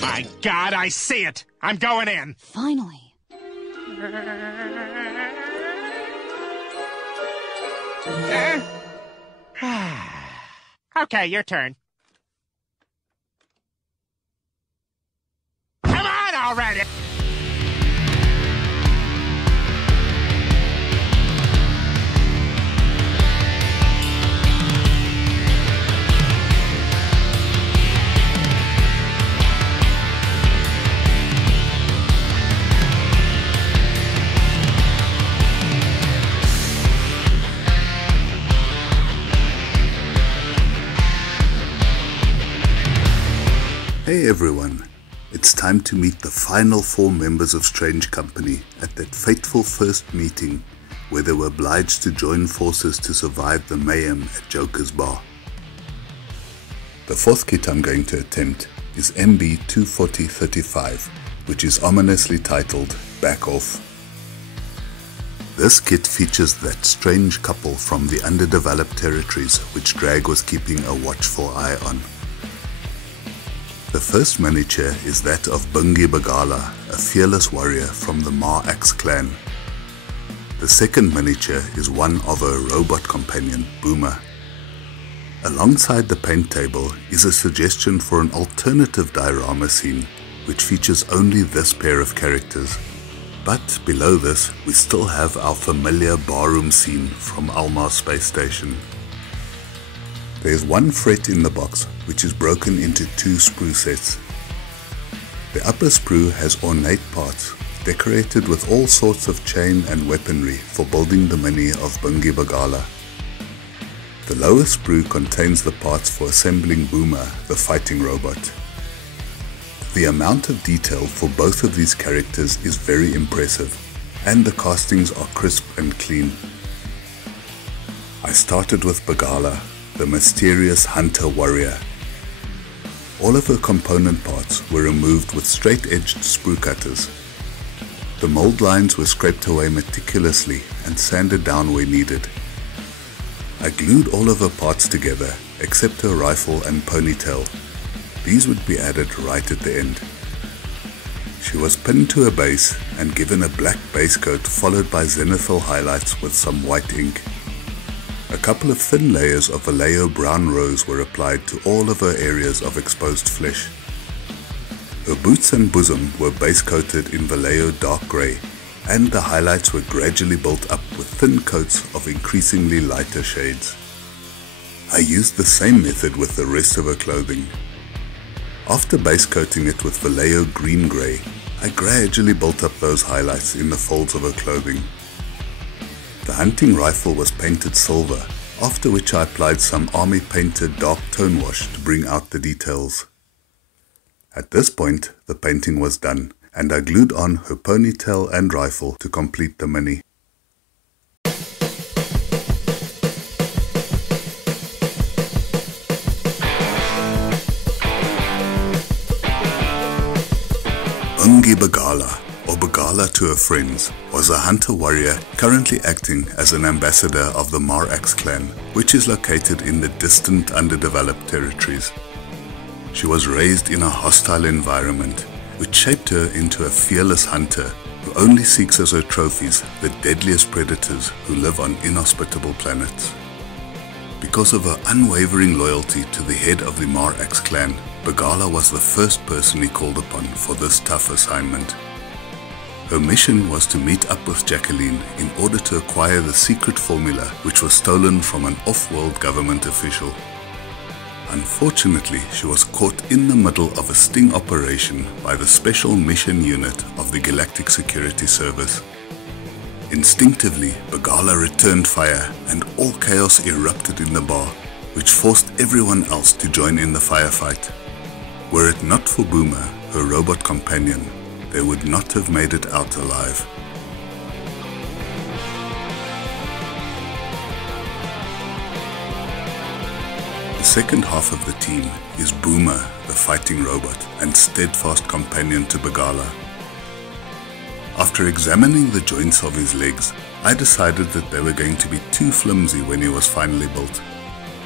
My God, I see it! I'm going in! Finally. Okay, your turn. Come on already! Hey everyone, it's time to meet the final 4 members of Strange Company at that fateful first meeting where they were obliged to join forces to survive the mayhem at Joker's Bar. The 4th kit I'm going to attempt is MB-240-35, which is ominously titled Back Off. This kit features that strange couple from the Underdeveloped Territories which Drag was keeping a watchful eye on. The first miniature is that of BungeeBgala, a fearless warrior from the Mar-Axe clan. The second miniature is one of a robot companion, Boomer. Alongside the paint table is a suggestion for an alternative diorama scene, which features only this pair of characters. But below this, we still have our familiar barroom scene from Almar Space Station. There is one fret in the box which is broken into 2 sprue sets. The upper sprue has ornate parts decorated with all sorts of chain and weaponry for building the mini of BungeeBgala. The lower sprue contains the parts for assembling Boomer, the fighting robot. The amount of detail for both of these characters is very impressive, and the castings are crisp and clean. I started with Bgala, the mysterious hunter warrior. All of her component parts were removed with straight-edged sprue cutters. The mold lines were scraped away meticulously and sanded down where needed. I glued all of her parts together except her rifle and ponytail. These would be added right at the end. She was pinned to a base and given a black base coat followed by zenithal highlights with some white ink. A couple of thin layers of Vallejo brown rose were applied to all of her areas of exposed flesh. Her boots and bosom were base coated in Vallejo dark grey, and the highlights were gradually built up with thin coats of increasingly lighter shades. I used the same method with the rest of her clothing. After base coating it with Vallejo green grey, I gradually built up those highlights in the folds of her clothing. The hunting rifle was painted silver, after which I applied some army painted dark tone wash to bring out the details. At this point, the painting was done, and I glued on her ponytail and rifle to complete the mini. BungeeBgala, or Bgala to her friends, was a hunter warrior currently acting as an ambassador of the Mar-Axe clan, which is located in the distant Underdeveloped Territories. She was raised in a hostile environment, which shaped her into a fearless hunter who only seeks as her trophies the deadliest predators who live on inhospitable planets. Because of her unwavering loyalty to the head of the Mar-Axe clan, Bgala was the first person he called upon for this tough assignment. Her mission was to meet up with Jacqueline in order to acquire the secret formula which was stolen from an off-world government official. Unfortunately, she was caught in the middle of a sting operation by the Special Mission Unit of the Galactic Security Service. Instinctively, Bgala returned fire and all chaos erupted in the bar, which forced everyone else to join in the firefight. Were it not for Boomer, her robot companion, they would not have made it out alive. The second half of the team is Boomer, the fighting robot and steadfast companion to Bgala. After examining the joints of his legs, I decided that they were going to be too flimsy when he was finally built.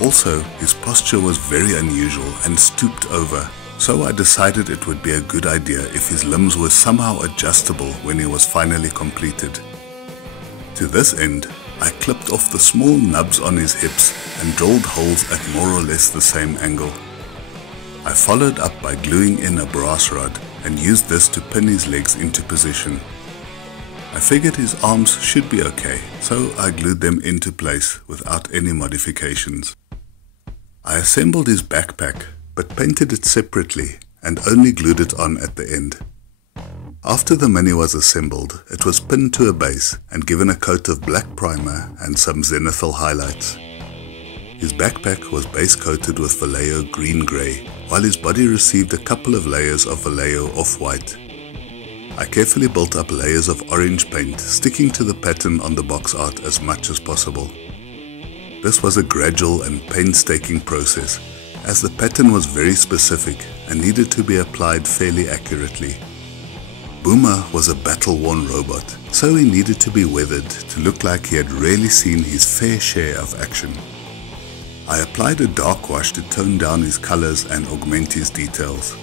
Also, his posture was very unusual and stooped over, so I decided it would be a good idea if his limbs were somehow adjustable when he was finally completed. To this end, I clipped off the small nubs on his hips and drilled holes at more or less the same angle. I followed up by gluing in a brass rod and used this to pin his legs into position. I figured his arms should be okay, so I glued them into place without any modifications. I assembled his backpack, but painted it separately and only glued it on at the end. After the mini was assembled, it was pinned to a base and given a coat of black primer and some zenithal highlights. His backpack was base coated with Vallejo green-grey, while his body received a couple of layers of Vallejo off-white. I carefully built up layers of orange paint, sticking to the pattern on the box art as much as possible. This was a gradual and painstaking process, as the pattern was very specific and needed to be applied fairly accurately. Boomer was a battle-worn robot, so he needed to be weathered to look like he had really seen his fair share of action. I applied a dark wash to tone down his colors and augment his details.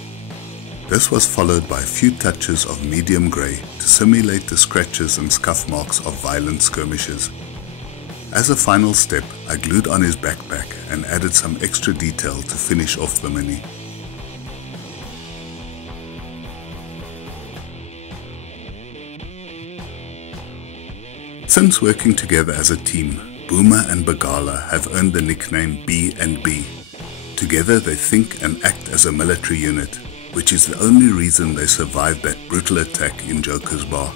This was followed by a few touches of medium grey to simulate the scratches and scuff marks of violent skirmishes. As a final step, I glued on his backpack and added some extra detail to finish off the mini. Since working together as a team, Boomer and Bgala have earned the nickname B&B. Together they think and act as a military unit, which is the only reason they survived that brutal attack in Joker's Bar.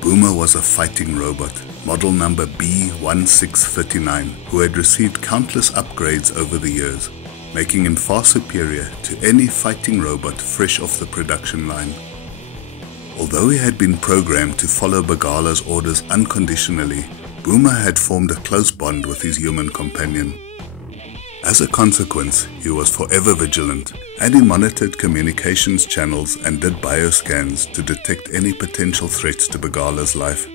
Boomer was a fighting robot, model number B1639, who had received countless upgrades over the years, making him far superior to any fighting robot fresh off the production line. Although he had been programmed to follow Bgala's orders unconditionally, Boomer had formed a close bond with his human companion. As a consequence, he was forever vigilant, and he monitored communications channels and did bioscans to detect any potential threats to Bgala's life.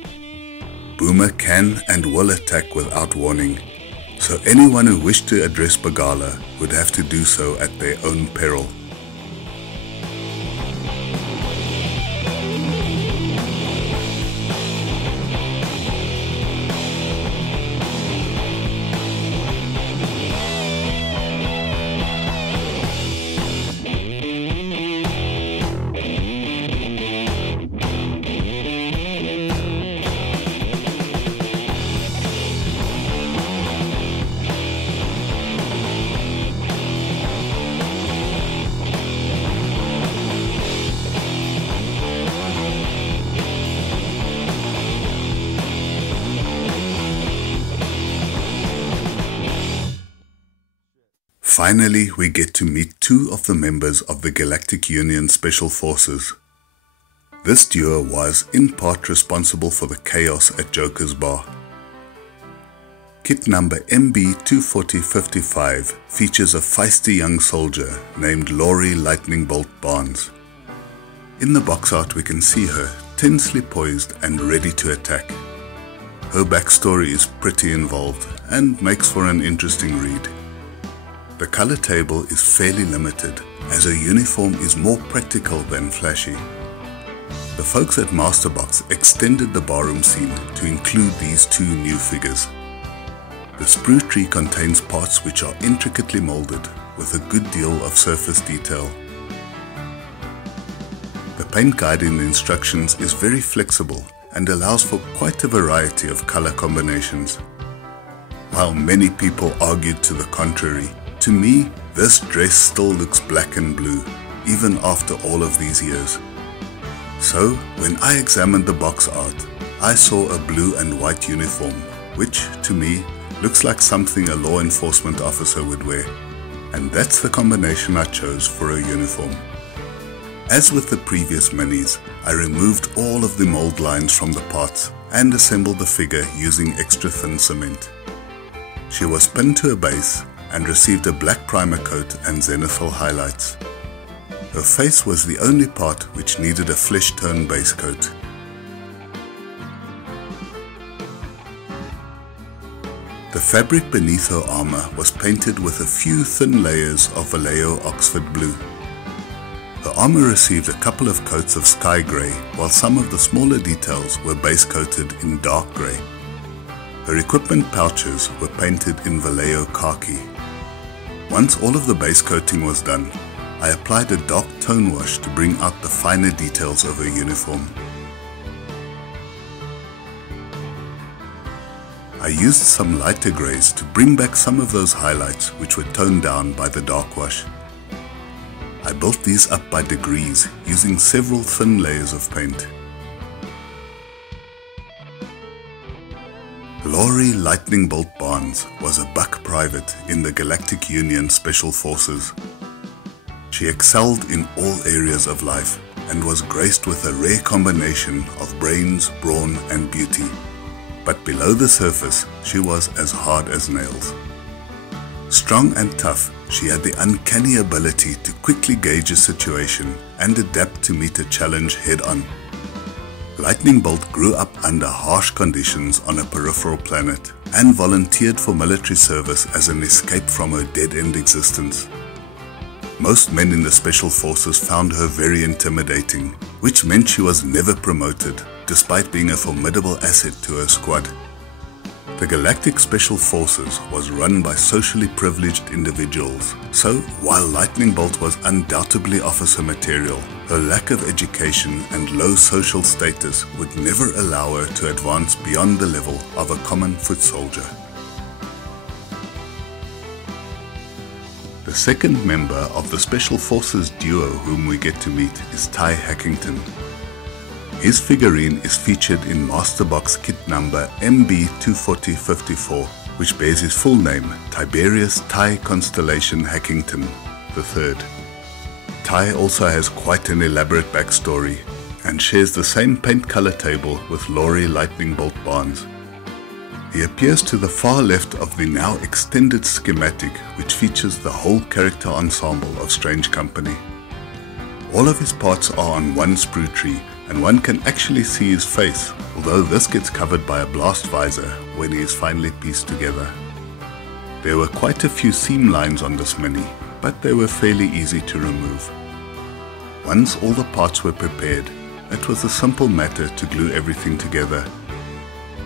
Boomer can and will attack without warning, so anyone who wished to address Bgala would have to do so at their own peril. Finally, we get to meet two of the members of the Galactic Union Special Forces. This duo was, in part, responsible for the chaos at Joker's Bar. Kit number MB24055 features a feisty young soldier named Laurie Lightning Bolt Barnes. In the box art we can see her, tensely poised and ready to attack. Her backstory is pretty involved and makes for an interesting read. The color table is fairly limited, as her uniform is more practical than flashy. The folks at Master Box extended the barroom scene to include these two new figures. The sprue tree contains parts which are intricately molded, with a good deal of surface detail. The paint guide in the instructions is very flexible and allows for quite a variety of color combinations. While many people argued to the contrary, to me, this dress still looks black and blue, even after all of these years. So, when I examined the box art, I saw a blue and white uniform, which, to me, looks like something a law enforcement officer would wear. And that's the combination I chose for a uniform. As with the previous minis, I removed all of the mold lines from the parts and assembled the figure using extra thin cement. She was pinned to a base and received a black primer coat and zenithal highlights. Her face was the only part which needed a flesh tone base coat. The fabric beneath her armor was painted with a few thin layers of Vallejo Oxford blue, Her armor received a couple of coats of sky grey, while some of the smaller details were base coated in dark grey. Her equipment pouches were painted in Vallejo khaki. Once all of the base coating was done, I applied a dark tone wash to bring out the finer details of her uniform. I used some lighter greys to bring back some of those highlights which were toned down by the dark wash. I built these up by degrees using several thin layers of paint. Laurie Lightning Bolt Barnes was a buck private in the Galactic Union Special Forces. She excelled in all areas of life and was graced with a rare combination of brains, brawn and beauty. But below the surface, she was as hard as nails. Strong and tough, she had the uncanny ability to quickly gauge a situation and adapt to meet a challenge head-on. Lightning Bolt grew up under harsh conditions on a peripheral planet and volunteered for military service as an escape from her dead-end existence. Most men in the Special Forces found her very intimidating, which meant she was never promoted, despite being a formidable asset to her squad. The Galactic Special Forces was run by socially privileged individuals, so while Lightning Bolt was undoubtedly officer material, her lack of education and low social status would never allow her to advance beyond the level of a common foot soldier. The second member of the Special Forces duo whom we get to meet is Ty Hackington. His figurine is featured in Master Box kit number MB24054, which bears his full name, Tiberius Ty Constellation Hackington III. Ty also has quite an elaborate backstory and shares the same paint color table with Laurie Lightning Bolt Barnes. He appears to the far left of the now extended schematic, which features the whole character ensemble of Strange Company. All of his parts are on one sprue tree, and one can actually see his face, although this gets covered by a blast visor when he is finally pieced together. There were quite a few seam lines on this mini, but they were fairly easy to remove. Once all the parts were prepared, it was a simple matter to glue everything together.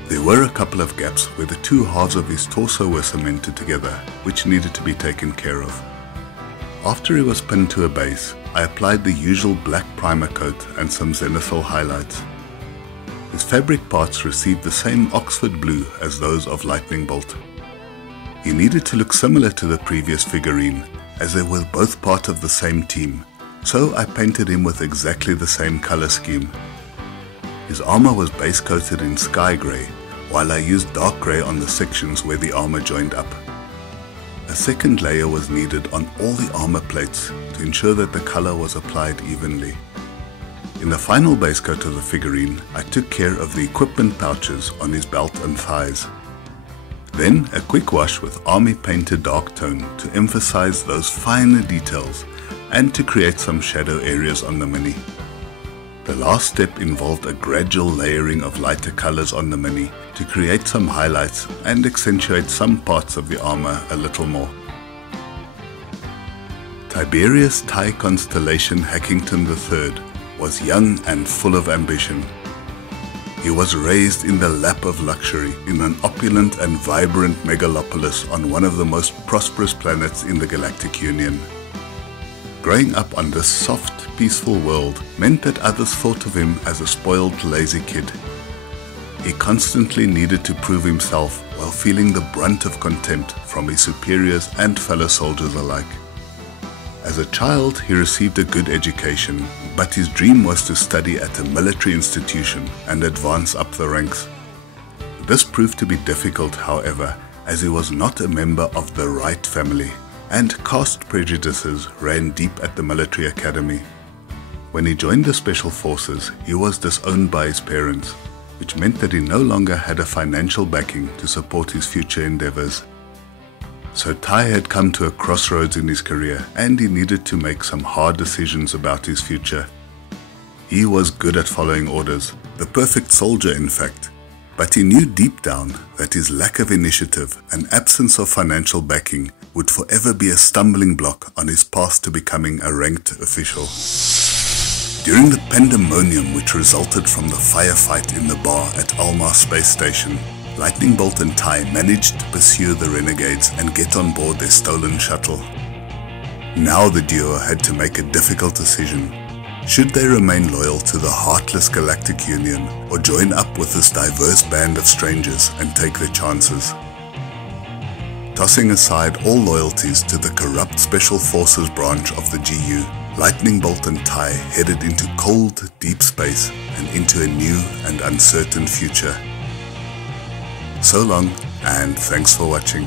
There were a couple of gaps where the two halves of his torso were cemented together, which needed to be taken care of. After he was pinned to a base, I applied the usual black primer coat and some zenithal highlights. His fabric parts received the same Oxford blue as those of Lightning Bolt. He needed to look similar to the previous figurine, as they were both part of the same team, so I painted him with exactly the same color scheme. His armor was base coated in sky grey, while I used dark grey on the sections where the armor joined up. A second layer was needed on all the armor plates to ensure that the color was applied evenly. In the final base coat of the figurine, I took care of the equipment pouches on his belt and thighs. Then a quick wash with army painted dark tone to emphasize those finer details and to create some shadow areas on the mini. The last step involved a gradual layering of lighter colors on the mini to create some highlights and accentuate some parts of the armor a little more. Tiberius Ty Constellation Hackington III was young and full of ambition. He was raised in the lap of luxury in an opulent and vibrant megalopolis on one of the most prosperous planets in the Galactic Union. Growing up on this soft, peaceful world meant that others thought of him as a spoiled, lazy kid. He constantly needed to prove himself while feeling the brunt of contempt from his superiors and fellow soldiers alike. As a child, he received a good education, but his dream was to study at a military institution and advance up the ranks. This proved to be difficult, however, as he was not a member of the right family, and caste prejudices ran deep at the military academy. When he joined the Special Forces, he was disowned by his parents, which meant that he no longer had a financial backing to support his future endeavors. So Ty had come to a crossroads in his career, and he needed to make some hard decisions about his future. He was good at following orders, the perfect soldier in fact, but he knew deep down that his lack of initiative and absence of financial backing would forever be a stumbling block on his path to becoming a ranked official. During the pandemonium which resulted from the firefight in the bar at Almar Space Station, Lightning Bolt and Ty managed to pursue the renegades and get on board their stolen shuttle. Now the duo had to make a difficult decision. Should they remain loyal to the heartless Galactic Union or join up with this diverse band of strangers and take their chances? Tossing aside all loyalties to the corrupt Special Forces branch of the GU, Lightning Bolt and Ty headed into cold, deep space and into a new and uncertain future. So long, and thanks for watching.